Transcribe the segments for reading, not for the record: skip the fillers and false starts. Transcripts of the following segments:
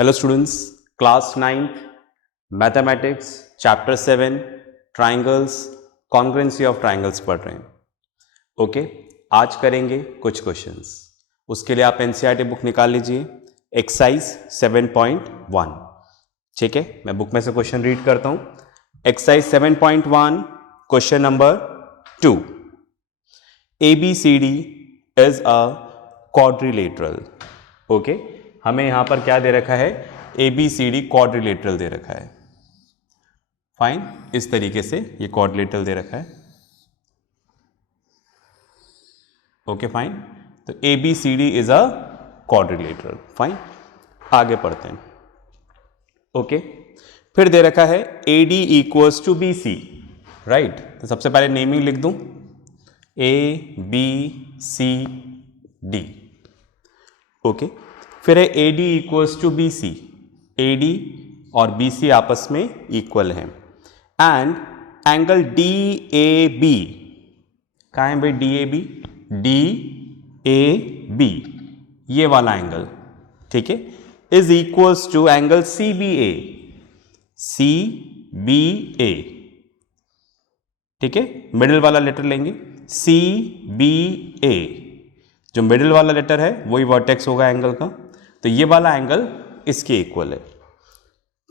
Hello students, class 9th mathematics chapter 7 triangles congruency of triangles पढ़ रहे हैं। Okay, आज करेंगे कुछ क्वेश्चंस। उसके लिए आप एनसीईआरटी बुक निकाल लीजिए, एक्सरसाइज 7.1। ठीक है, मैं बुक में से क्वेश्चन रीड करता हूं। Exercise 7.1 question number 2, ABCD is a quadrilateral. Okay, हमें यहां पर क्या दे रखा है, ABCD क्वाड्रिलेटरल दे रखा है। फाइन, इस तरीके से ये क्वाड्रिलेटरल दे रखा है। ओके फाइन, तो ABCD is a quadrilateral. Fine, आगे पढ़ते हैं। ओके, फिर दे रखा है AD equals to BC। Right, तो सबसे पहले नेमिंग लिख दूं, ABCD। ओके, फिर है AD equals to BC। AD और BC आपस में इक्वल है। एंड एंगल DAB, कहाँ है भाई DAB? DAB ये वाला एंगल, ठीक है, is equals to angle CBA। CBA, ठीक है, मिडिल वाला लेटर लेंगे CBA। जो मिडिल वाला लेटर है वही वर्टेक्स होगा एंगल का, तो ये वाला एंगल इसके इक्वल है।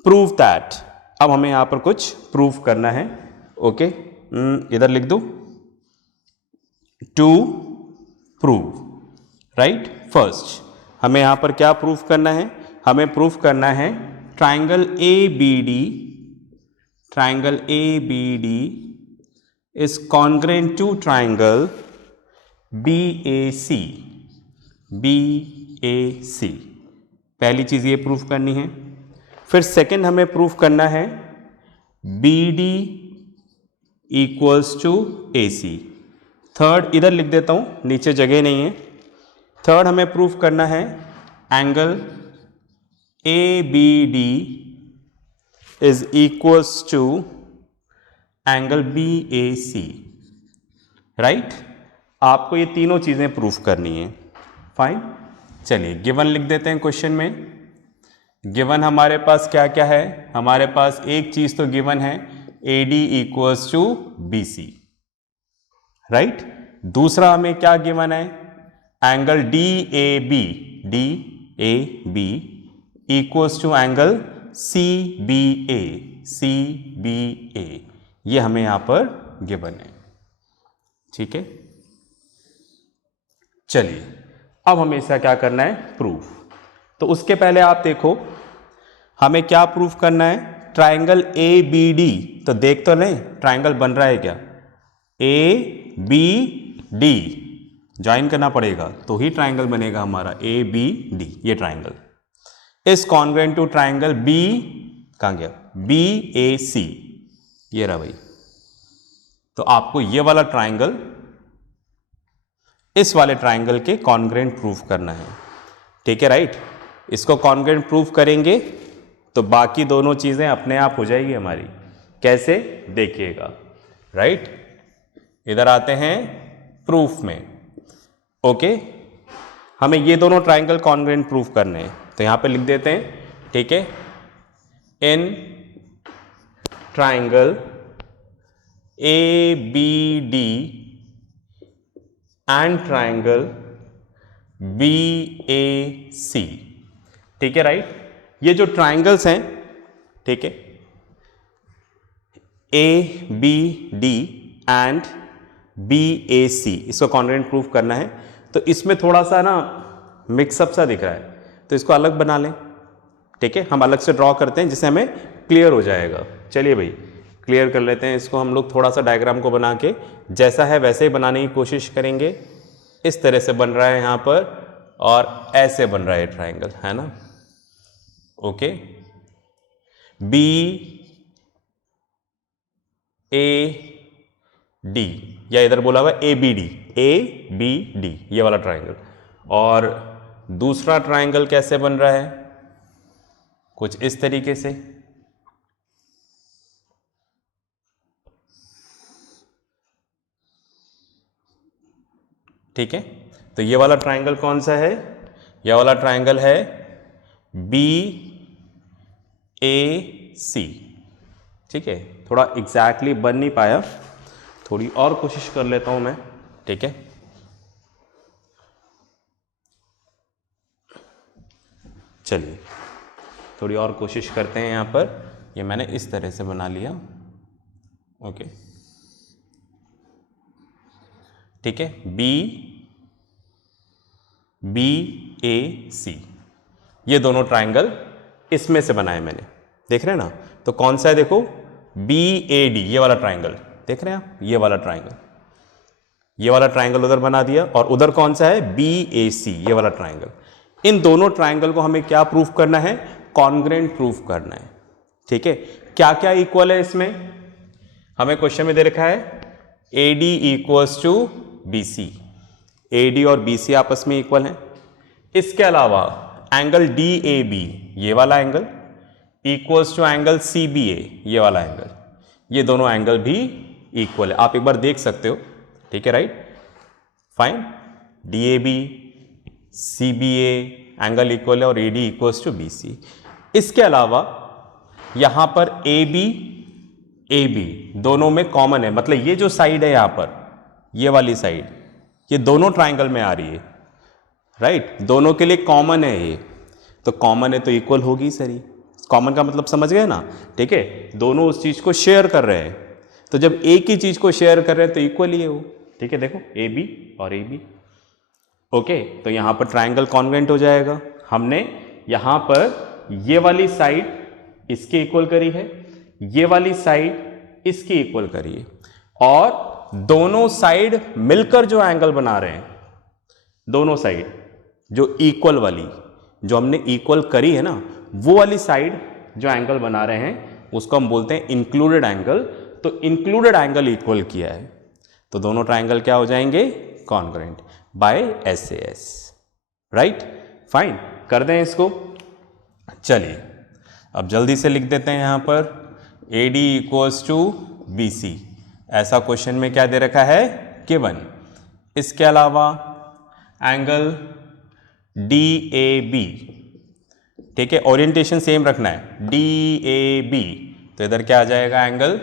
प्रूव दैट, अब हमें यहां पर कुछ प्रूव करना है। ओके, इधर लिख दो, टू प्रूव। राइट, फर्स्ट हमें यहां पर क्या प्रूव करना है? हमें प्रूव करना है triangle ABD is congruent to triangle BAC। पहली चीज ये प्रूफ करनी है। फिर सेकंड हमें प्रूफ करना है BD equals to AC। Third इधर लिख देता हूं, नीचे जगह नहीं है। थर्ड हमें प्रूफ करना है angle ABD is equals to angle BAC। Right, आपको ये तीनों चीजें प्रूफ करनी है। फाइन, चलिए गिवन लिख देते हैं क्वेश्चन में। गिवन हमारे पास क्या क्या है? हमारे पास एक चीज तो गिवन है AD equals to BC। Right, दूसरा हमें क्या गिवन है? Angle DAB equals to angle CBA। ये हमें यहां पर गिवन है। ठीक है, चलिए अब हमें इसका क्या करना है? प्रूफ। तो उसके पहले आप देखो हमें क्या प्रूफ करना है। ट्राइंगल ABD, तो देख तो लें ट्राइंगल बन रहा है क्या? ABD ज्वाइन करना पड़ेगा तो ही ट्राइंगल बनेगा हमारा ABD। ये triangle is congruent to triangle B, कहां गया? BAC। ये रहा भाई, तो आपको ये वाला ट्राइंगल इस वाले ट्राइंगल के कॉन्ग्रुएंट प्रूफ करना है। ठीक है, राइट, इसको कॉन्ग्रुएंट प्रूफ करेंगे तो बाकी दोनों चीजें अपने आप हो जाएगी हमारी। कैसे? देखिएगा। राइट, इधर आते हैं प्रूफ में। ओके, हमें ये दोनों ट्राइंगल कॉन्ग्रुएंट प्रूफ करने हैं, तो यहां पे लिख देते हैं। ठीक है, in triangle ABD and triangle BAC। ठीक है, राइट, ये जो ट्राइंगल्स हैं, ठीक है, ABD एंड BAC, इसको कॉन्ग्रुएंट प्रूफ करना है। तो इसमें थोड़ा सा ना मिक्सअप सा दिख रहा है, तो इसको अलग बना लें। ठीक है, हम अलग से ड्रॉ करते हैं जिससे हमें क्लियर हो जाएगा। चलिए भाई क्लियर कर लेते हैं इसको। हम लोग थोड़ा सा डायग्राम को बना के जैसा है वैसे ही बनाने की कोशिश करेंगे। इस तरह से बन रहा है यहां पर, और ऐसे बन रहा है ट्राइंगल, है ना? ओके, BAD या इधर बोला हुआ ABD ये वाला ट्राइंगल। और दूसरा ट्राइंगल कैसे बन रहा है? कुछ इस तरीके से। ठीक है, तो ये वाला ट्राइंगल कौन सा है? ये वाला ट्राइंगल है BAC। ए सी। ठीक है, थोड़ा एग्जैक्टली बन नहीं पाया, थोड़ी और कोशिश कर लेता हूं मैं। ठीक है, चलिए थोड़ी और कोशिश करते हैं। यहां पर ये मैंने इस तरह से बना लिया। ओके, ठीक है, बी ए सी, ये दोनों ट्राइंगल इसमें से बनाए मैंने, देख रहे हैं ना। तो कौन सा है, देखो बी ए डी, ये वाला ट्राइंगल देख रहे हैं आप, ये वाला ट्राइंगल, ये वाला ट्राइंगल उधर बना दिया, और उधर कौन सा है, बी ए सी, ये वाला ट्राइंगल। इन दोनों ट्राइंगल को हमें क्या प्रूफ करना है, कॉन्ग्रेंट प्रूफ करना है। ठीक है, क्या क्या इक्वल है इसमें, हमें क्वेश्चन में दे रखा है A D equals to B C, A D और बी सी आपस में इक्वल हैं। इसके अलावा एंगल डी ए बी, ये वाला angle, equals to angle C B A, ये वाला एंगल, ये दोनों एंगल भी इक्वल है, आप एक बार देख सकते हो। ठीक है, right, fine, D A B C B A angle equal है और A D equals to B C. इसके अलावा यहां पर ए बी दोनों में कॉमन है, मतलब ये जो साइड है यहां पर, ये वाली साइड, ये दोनों ट्राइंगल में आ रही है, राइट, दोनों के लिए कॉमन है ये, तो कॉमन है तो इक्वल होगी सर। कॉमन का मतलब समझ गए ना। ठीक है, दोनों उस चीज को शेयर कर रहे हैं, तो जब एक ही चीज को शेयर कर रहे हैं तो इक्वल ही है वो। ठीक है, देखो ए बी और ए बी। ओके, तो यहां पर ट्राइंगल कॉन्ग्रेंट हो जाएगा। हमने यहां पर ये वाली साइड इसके इक्वल करी है, ये वाली साइड इसकी इक्वल करी है, और दोनों साइड मिलकर जो एंगल बना रहे हैं, दोनों साइड जो इक्वल वाली, जो हमने इक्वल करी है ना, वो वाली साइड जो एंगल बना रहे हैं उसको हम बोलते हैं इंक्लूडेड एंगल। तो इंक्लूडेड एंगल इक्वल किया है, तो दोनों ट्राइंगल क्या हो जाएंगे, congruent bye S A S. Right, fine, कर दें इसको। चलिए अब जल्दी से लिख देते हैं यहां पर A D equals to B C, ऐसा क्वेश्चन में क्या दे रखा है, गिवन। इसके अलावा एंगल डी ए बी, ठीक है, ओरिएंटेशन सेम रखना है, डी ए बी, तो इधर क्या आ जाएगा एंगल,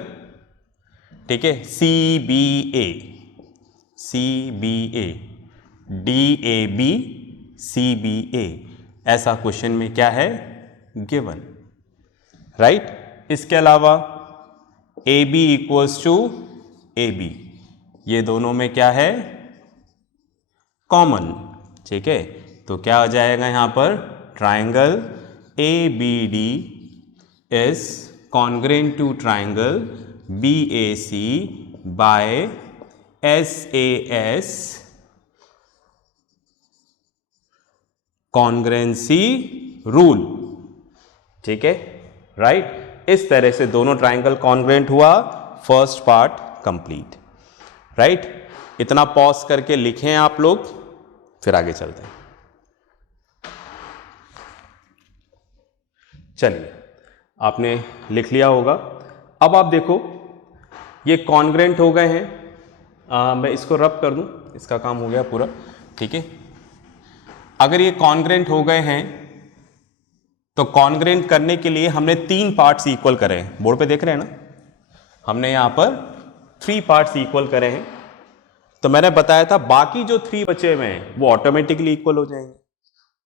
ठीक है, C B A, C B A, D A B C B A, ऐसा क्वेश्चन में क्या है, गिवन। राइट, इसके अलावा A B equals to A B, ये दोनों में क्या है, कॉमन। ठीक है, तो क्या आ जाएगा यहां पर, triangle A B D is congruent to triangle B A C by S A S congruency rule. ठीक है, राइट, इस तरह से दोनों ट्राइंगल कॉन्ग्रेंट हुआ, फर्स्ट पार्ट कंप्लीट। राइट, इतना पॉज करके लिखें आप लोग, फिर आगे चलते हैं। चलिए, आपने लिख लिया होगा। अब आप देखो ये कॉन्ग्रेंट हो गए हैं, मैं इसको रब कर दूं, इसका काम हो गया पूरा। ठीक है, अगर ये कॉन्ग्रेंट हो गए हैं तो कॉन्ग्रेंट करने के लिए हमने 3 पार्ट्स इक्वल करे हैं, बोर्ड पे देख रहे हैं ना, हमने यहां पर 3 पार्ट्स इक्वल करे हैं। तो मैंने बताया था बाकी जो 3 बचे हुए हैं वो ऑटोमेटिकली इक्वल हो जाएंगे।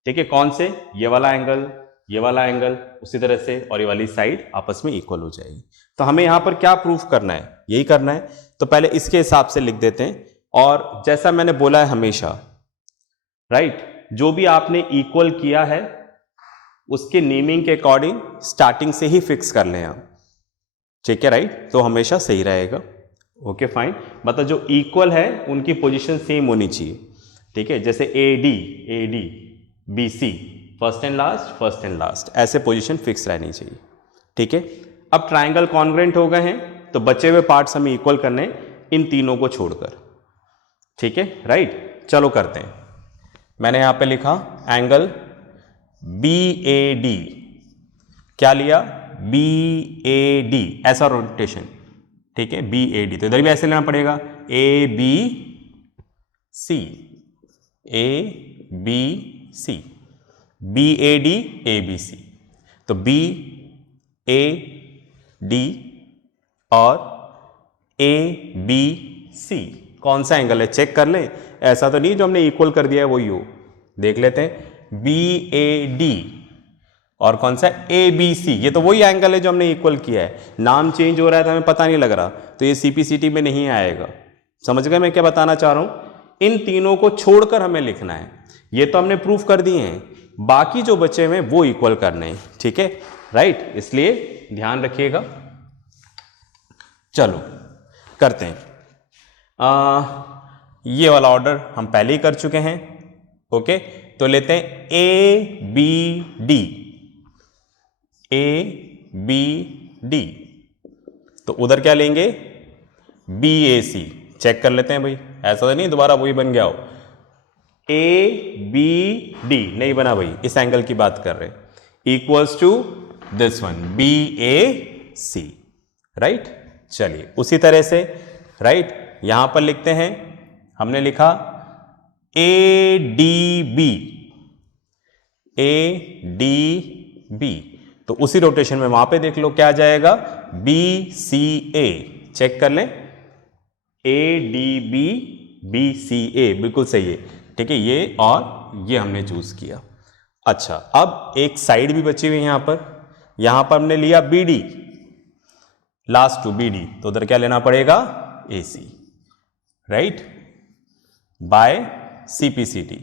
ठीक है, कौन से, ये वाला एंगल, ये वाला एंगल, उसी तरह से, और ये वाली साइड आपस में इक्वल हो जाएगी। तो हमें यहां पर क्या प्रूफ करना है, यही करना है। तो पहले इसके हिसाब से लिख देते हैं, और जैसा मैंने बोला है हमेशा, राइट, जो भी आपने इक्वल किया है उसके नेमिंग के अकॉर्डिंग स्टार्टिंग से ही फिक्स कर लें आप। ठीक है, राइट, तो हमेशा सही रहेगा। ओके, फाइन, मतलब जो इक्वल है उनकी पोजीशन सेम होनी चाहिए। ठीक है, जैसे A D B C, first and last, ऐसे पोजीशन फिक्स रहनी चाहिए। ठीक है, अब ट्राइंगल कॉन्ग्रेंट हो गए हैं, तो बचे हुए पार्ट्स हमें इक्वल करने, इन तीनों को छोड़कर। ठीक है, राइट, चलो करते हैं। मैंने यहां पे लिखा एंगल बी ए डी, क्या लिया, बी ए डी, ऐसा रोटेशन। ठीक है, बी ए डी, तो इधर भी ऐसे लेना पड़ेगा, A B C, A B C, B A D A B C. तो बी ए डी और ए बी सी, कौन सा एंगल है चेक कर लें। ऐसा तो नहीं जो हमने इक्वल कर दिया है वही हो, देख लेते हैं। बी ए डी और कौन सा ए बी सी, ये तो वही एंगल है जो हमने इक्वल किया है। नाम चेंज हो रहा है तो हमें पता नहीं लग रहा, तो ये सीपीसीटी में नहीं आएगा। समझ गए मैं क्या बताना चाह रहा हूं? इन तीनों को छोड़कर हमें लिखना है। ये तो हमने प्रूफ कर दिए हैं, बाकी जो बचे हुए वो इक्वल करने हैं, ठीक है, राइट। इसलिए ध्यान रखिएगा। चलो करते हैं। ये वाला ऑर्डर हम पहले ही कर चुके हैं, ओके। तो लेते हैं A B D, A B D, तो उधर क्या लेंगे बी ए सी। चेक कर लेते हैं भाई, ऐसा तो नहीं दोबारा वही बन गया हो। ए बी डी नहीं बना भाई, इस एंगल की बात कर रहे, equals to this one B A C, right. चलिए उसी तरह से राइट यहां पर लिखते हैं, हमने लिखा A D B, A D B, तो उसी रोटेशन में वहां पे देख लो क्या आ जाएगा बी सी ए। चेक कर लें, A D B B C A, बिल्कुल सही है, ठीक है। ये और ये हमने चूज किया। अच्छा, अब एक साइड भी बची हुई है यहां पर हमने लिया B D, last two B D, तो उधर क्या लेना पड़ेगा A C, right, by CPCT,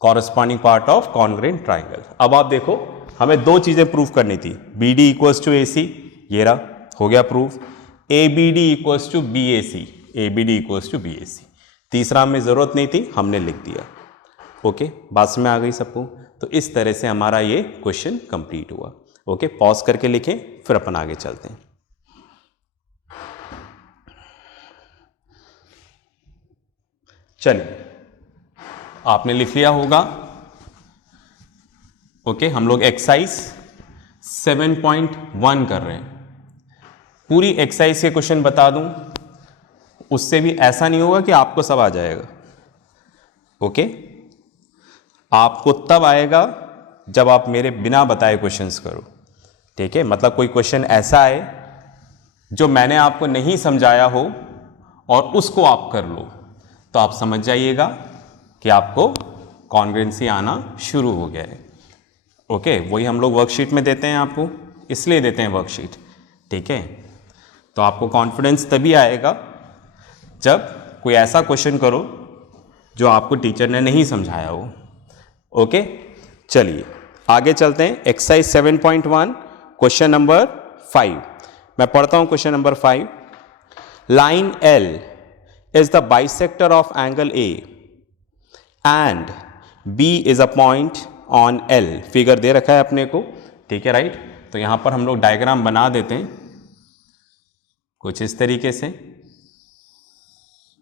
corresponding part of congruent triangle. अब आप देखो हमें दो चीजें प्रूफ करनी थी, B D equals to A C, ये रहा, हो गया proof. A B D equals to B A C, A B D equals to B A C, तीसरा हमें जरूरत नहीं थी, हमने लिख दिया, ओके। बात में आ गई सबको? तो इस तरह से हमारा ये क्वेश्चन कंप्लीट हुआ, ओके। पॉज करके लिखें, फिर अपन आगे चलते हैं। चलिए, आपने लिख लिया होगा, ओके। हम लोग एक्सरसाइज 7.1 कर रहे हैं। पूरी एक्सरसाइज के क्वेश्चन बता दूं, उससे भी ऐसा नहीं होगा कि आपको सब आ जाएगा, ओके। आपको तब आएगा जब आप मेरे बिना बताए क्वेश्चंस करो, ठीक है। मतलब कोई क्वेश्चन ऐसा आए जो मैंने आपको नहीं समझाया हो और उसको आप कर लो, तो आप समझ जाइएगा कि आपको कॉन्ग्रुएंसी आना शुरू हो गया है, ओके। वही हम लोग वर्कशीट में देते हैं आपको, इसलिए देते हैं वर्कशीट, ठीक है। तो आपको कॉन्फिडेंस तभी आएगा जब कोई ऐसा क्वेश्चन करो जो आपको टीचर ने नहीं समझाया हो, ओके। चलिए आगे चलते हैं। एक्सरसाइज 7.1 क्वेश्चन नंबर 5, मैं पढ़ता हूं question number 5। Line L is the bisector of angle A and B is a point on L। Figure दे रखा है अपने को, ठीक है, राइट। तो यहां पर हम लोग डायग्राम बना देते हैं कुछ इस तरीके से,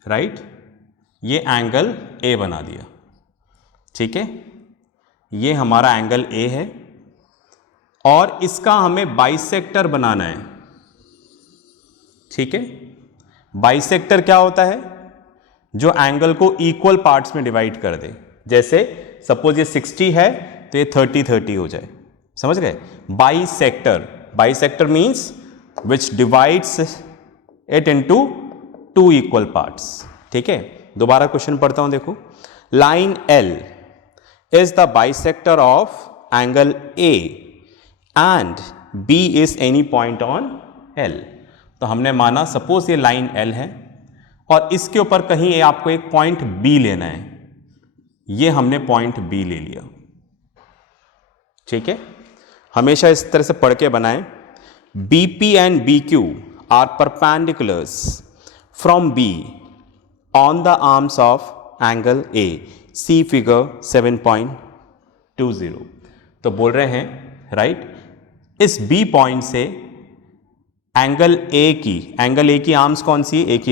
राइट। ये एंगल A बना दिया, ठीक है। ये हमारा एंगल A है और इसका हमें बाइसेक्टर बनाना है, ठीक है। बाइसेक्टर क्या होता है? जो एंगल को इक्वल पार्ट्स में डिवाइड कर दे। जैसे सपोज ये 60 है तो ये 30-30 हो जाए, समझ गए? Bisector, bisector means which divides it into 2 equal parts, ठीक है। दोबारा क्वेश्चन पढ़ता हूं, देखो। Line L is the bisector of angle A and B is any point on L। तो हमने माना सपोज ये लाइन L है और इसके ऊपर कहीं आपको एक पॉइंट B लेना है, ये हमने पॉइंट B ले लिया, ठीक है। हमेशा इस तरह से पढ़ के बनाएं। BP and BQ are perpendiculars from B on the arms of angle A। See figure 7.20। तो बोल रहे हैं राइट, इस बी पॉइंट से एंगल ए की आर्म्स कौन सी है? एक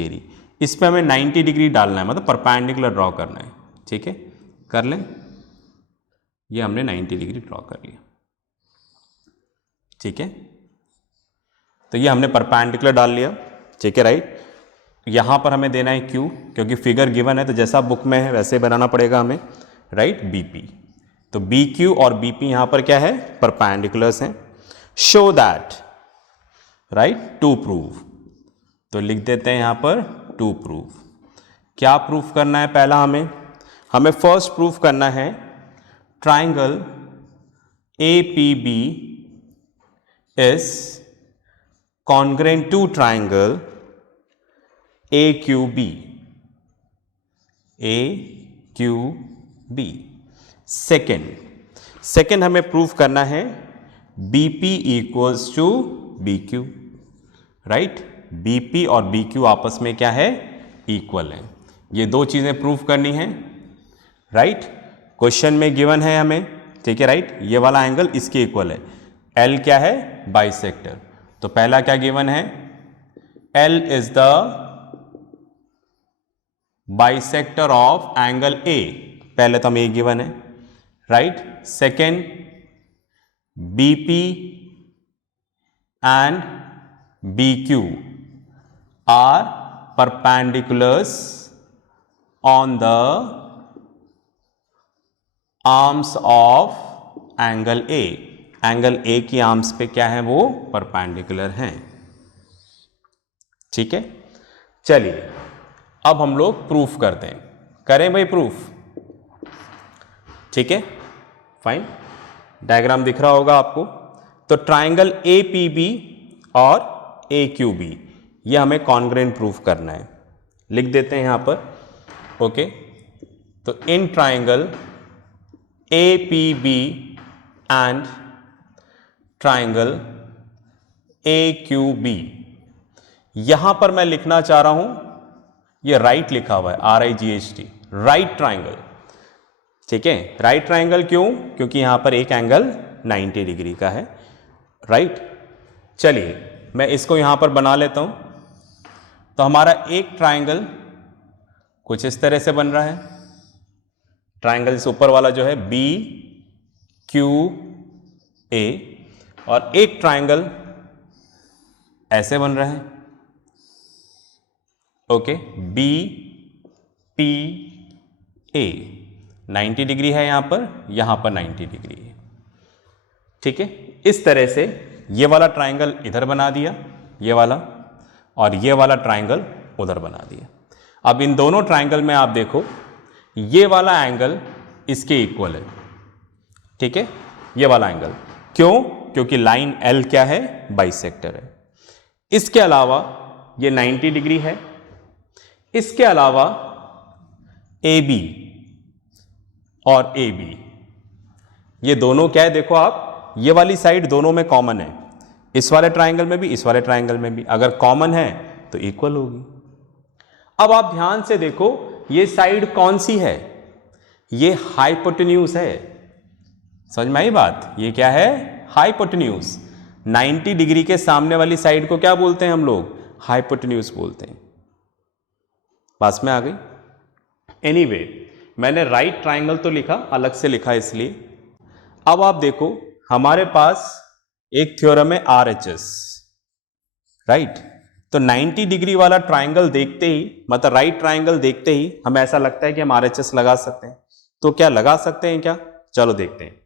एरी। इस पे हमें 90 डिग्री डालना है, मतलब परपेंडिकुलर ड्रॉ करना है, ठीक है। कर लें, ये हमने 90 डिग्री ड्रॉ कर लिया, ठीक है। तो ये हमने परपेंडिकुलर डाल लिया, ठीक है, राइट। यहां पर हमें देना है Q, क्योंकि फिगर गिवन है तो जैसा बुक में है वैसे बनाना पड़ेगा हमें, राइट। BP तो बी क्यू और बी पी यहां पर क्या है, परपेंडिकुलर्स हैं। Show that, right, to prove, तो लिख देते हैं यहां पर टू प्रूव। क्या प्रूफ करना है? पहला हमें फर्स्ट प्रूफ करना है triangle A P B is congruent to triangle A Q B, A Q B. Second हमें प्रूफ करना है B P equals to B Q, right, B P और बी क्यू आपस में क्या है, इक्वल है। ये दो चीजें प्रूफ करनी है, राइट। क्वेश्चन में गिवन है हमें, ठीक है, राइट, ये वाला एंगल इसके इक्वल है। एल क्या है, बाइसेक्टर, तो पहला क्या गिवन है, L is the bisector of angle A, पहले तो हमें गिवन है, right. Second, B P and B Q are perpendiculars on the arms of angle A, angle A की आर्म्स पे क्या है, वो परपेंडिकुलर हैं, ठीक है। चलिए अब हम लोग प्रूफ करते हैं, करें भाई प्रूफ, ठीक है, फाइन। डायग्राम दिख रहा होगा आपको। तो ट्राइंगल ए पी बी और ए क्यू बी, ये हमें कॉन्ग्रेंट प्रूफ करना है, लिख देते हैं यहां पर, ओके। तो in triangle A P B and triangle A Q B, यहां पर मैं लिखना चाह रहा हूं, ये राइट लिखा हुआ है, RIGHT, राइट ट्राइंगल, ठीक है। राइट ट्राइंगल क्यों? क्योंकि यहां पर एक एंगल 90 डिग्री का है, राइट। चलिए मैं इसको यहां पर बना लेता हूं। तो हमारा एक ट्राइंगल कुछ इस तरह से बन रहा है, ट्राइंगल से ऊपर वाला जो है बी क्यू ए, और एक ट्राइंगल ऐसे बन रहा है, okay, B P A, 90 degree है यहां पर 90 डिग्री है, ठीक है। इस तरह से ये वाला ट्राइंगल इधर बना दिया, ये वाला, और ये वाला ट्राइंगल उधर बना दिया। अब इन दोनों ट्राइंगल में आप देखो, ये वाला एंगल इसके इक्वल है, ठीक है, ये वाला एंगल, क्यों? क्योंकि लाइन एल क्या है, बाइसेक्टर है। इसके अलावा ये 90 डिग्री है, इसके अलावा ए बी और ए बी, ये दोनों क्या है, देखो आप, ये वाली साइड दोनों में कॉमन है, इस वाले ट्राइंगल में भी, इस वाले ट्राइंगल में भी, अगर कॉमन है तो इक्वल होगी। अब आप ध्यान से देखो, ये साइड कौन सी है, ये हाइपोटेन्यूज है, समझ में आई बात, ये क्या है, हाइपोटेन्यूज। 90 डिग्री के सामने वाली साइड को क्या बोलते हैं हम लोग, हाइपोटेन्यूज बोलते हैं। पास में आ गई। एनीवे, मैंने राइट ट्राइंगल तो लिखा, अलग से लिखा इसलिए। अब आप देखो, हमारे पास एक थ्योरम है RHS, राइट। तो 90 डिग्री वाला ट्राइंगल देखते ही, मतलब राइट ट्राइंगल देखते ही हमें ऐसा लगता है कि हम RHS लगा सकते हैं। तो क्या लगा सकते हैं क्या? चलो देखते हैं।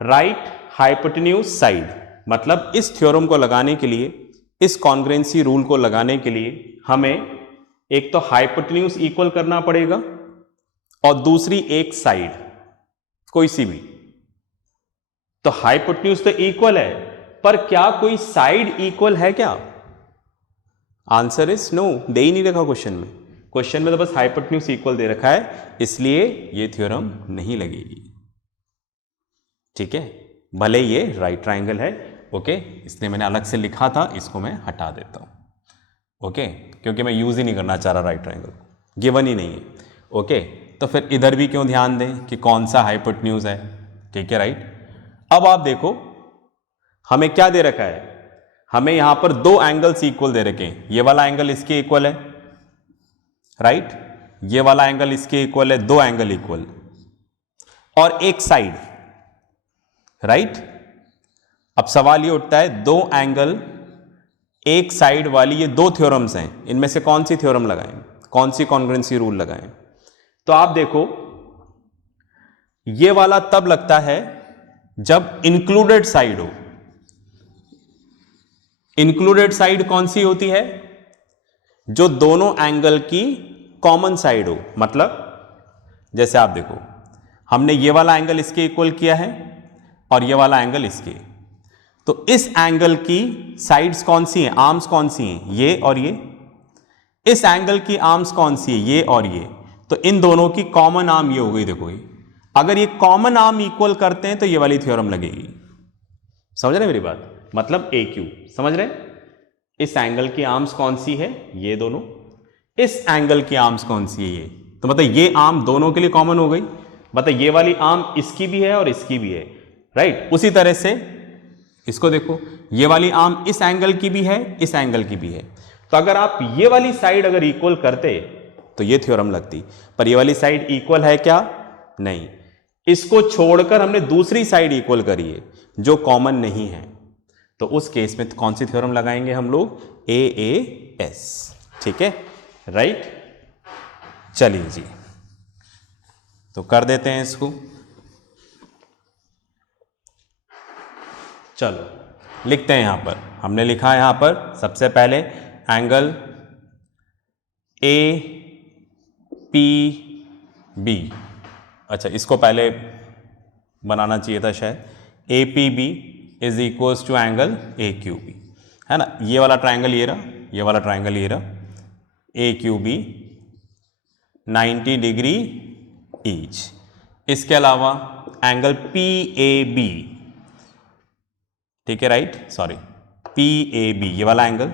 राइट हाइपोटेन्यूज साइड, मतलब इस थ्योरम को लगाने के लिए, इस कॉन्ग्रेंसी रूल को लगाने के लिए हमें एक तो हाइपोटेन्यूज इक्वल करना पड़ेगा और दूसरी एक साइड कोई सी भी। तो हाइपोटेन्यूज तो इक्वल है, पर क्या कोई साइड इक्वल है क्या? आंसर इज नो, दे ही नहीं रखा क्वेश्चन में। क्वेश्चन में तो बस हाइपोटेन्यूज इक्वल दे रखा है, इसलिए ये थ्योरम नहीं लगेगी, ठीक है। भले ये राइट ट्राइंगल है, ओके, इसलिए मैंने अलग से लिखा था, इसको मैं हटा देता हूं, ओके, क्योंकि मैं यूज ही नहीं करना चाह रहा राइट ट्राइंगल, गिवन ही नहीं है, ओके। तो फिर इधर भी क्यों ध्यान दें कि कौन सा हाइपोटेन्यूज है, ठीक है, राइट। अब आप देखो, हमें क्या दे रखा है, हमें यहां पर दो एंगल्स इक्वल दे रखे हैं। ये वाला एंगल इसके इक्वल है, राइट, ये वाला एंगल इसके इक्वल है, दो एंगल इक्वल, और एक साइड, राइट। अब सवाल ये उठता है, दो एंगल एक साइड वाली ये दो थ्योरम्स हैं, इनमें से कौन सी थ्योरम लगाएं, कौन सी कॉन्ग्रुएंसी रूल लगाएं? तो आप देखो, ये वाला तब लगता है जब इंक्लूडेड साइड हो। इंक्लूडेड साइड कौन सी होती है? जो दोनों एंगल की कॉमन साइड हो। मतलब जैसे आप देखो, हमने ये वाला एंगल इसके इक्वल किया है और ये वाला एंगल इसके, तो इस एंगल की साइड्स कौन सी हैं, आर्म्स कौन सी हैं, ये और ये। इस एंगल की आर्म्स कौन सी है, ये और ये। तो इन दोनों की कॉमन आर्म ये हो गई। देखो ये, अगर ये कॉमन आर्म इक्वल करते हैं तो ये वाली थ्योरम लगेगी। समझ रहे मेरी बात? मतलब ए क्यू, समझ रहे? इस एंगल की आर्म्स कौन सी है, ये दोनों। इस एंगल की आर्म्स कौन सी है, ये। तो मतलब ये आर्म दोनों के लिए कॉमन हो गई। मतलब ये वाली आर्म इसकी भी है और इसकी भी है, राइट। उसी तरह से इसको देखो, ये वाली आर्म इस एंगल की भी है, इस एंगल की भी है। तो अगर आप ये वाली साइड अगर इक्वल करते तो ये थ्योरम लगती, पर ये वाली साइड इक्वल है क्या? नहीं। इसको छोड़कर हमने दूसरी साइड इक्वल करी है जो कॉमन नहीं है, तो उस केस में कौन सी थ्योरम लगाएंगे हम लोग? AAS। ठीक है, राइट। चलिए जी, तो कर देते हैं इसको। चलो लिखते हैं। यहां पर हमने लिखा है, यहां पर सबसे पहले एंगल APB। अच्छा, इसको पहले बनाना चाहिए था शायद। APB is equals to angle AQB, है ना। ये वाला ट्राइंगल ये रहा, ये वाला ट्राइंगल ये रहा। AQB 90 degree each. इसके अलावा एंगल PAB, ठीक है, राइट, सॉरी, PAB ये वाला एंगल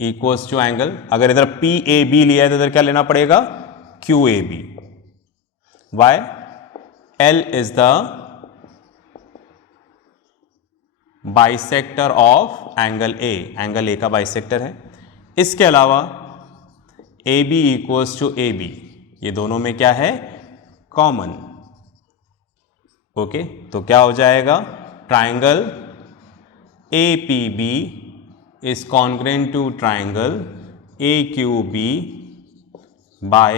इक्वल्स टू एंगल, अगर इधर PAB लिया है तो इधर क्या लेना पड़ेगा? QAB। Why? L is the bisector of angle A, angle A का बाइसेक्टर है। इसके अलावा AB इक्वल्स टू AB, ये दोनों में क्या है? कॉमन। ओके, तो क्या हो जाएगा? Triangle APB is congruent to triangle AQB by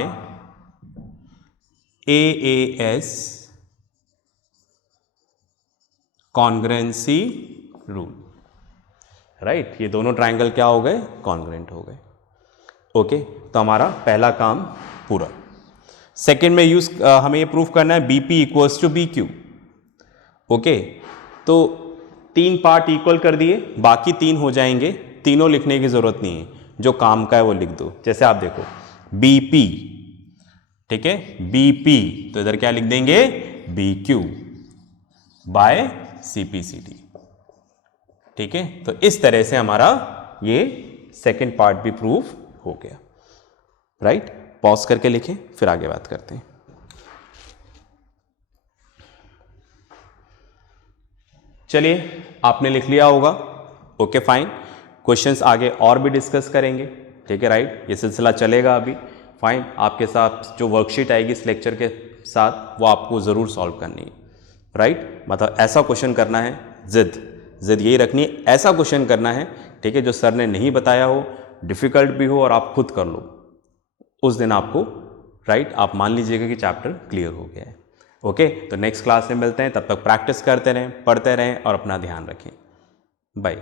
AAS congruency rule, right. ये दोनों ट्राइंगल क्या हो गए? कॉन्ग्रेंट हो गए। ओके, तो हमारा पहला काम पूरा। सेकेंड में हमें ये प्रूफ करना है BP equals to BQ। Okay, तो 3 पार्ट इक्वल कर दिए, बाकी 3 हो जाएंगे। तीनों लिखने की जरूरत नहीं है, जो काम का है वो लिख दो। जैसे आप देखो BP, ठीक है, BP, तो इधर क्या लिख देंगे? BQ by CPCD। ठीक है, तो इस तरह से हमारा ये सेकंड पार्ट भी प्रूफ हो गया, राइट। पॉज करके लिखें, फिर आगे बात करते हैं। चलिए, आपने लिख लिया होगा। Okay, fine. क्वेश्चंस आगे और भी डिस्कस करेंगे, ठीक है, राइट। ये सिलसिला चलेगा अभी, फाइन। आपके साथ जो वर्कशीट आएगी इस लेक्चर के साथ, वो आपको ज़रूर सॉल्व करनी है, राइट। मतलब ऐसा क्वेश्चन करना है, जिद यही रखनी है, ऐसा क्वेश्चन करना है, ठीक है, जो सर ने नहीं बताया हो, डिफ़िकल्ट भी हो और आप खुद कर लो, उस दिन आपको, राइट, आप मान लीजिएगा कि चैप्टर क्लियर हो गया है। ओके, तो नेक्स्ट क्लास में मिलते हैं, तब तक प्रैक्टिस करते रहें, पढ़ते रहें और अपना ध्यान रखें। बाय।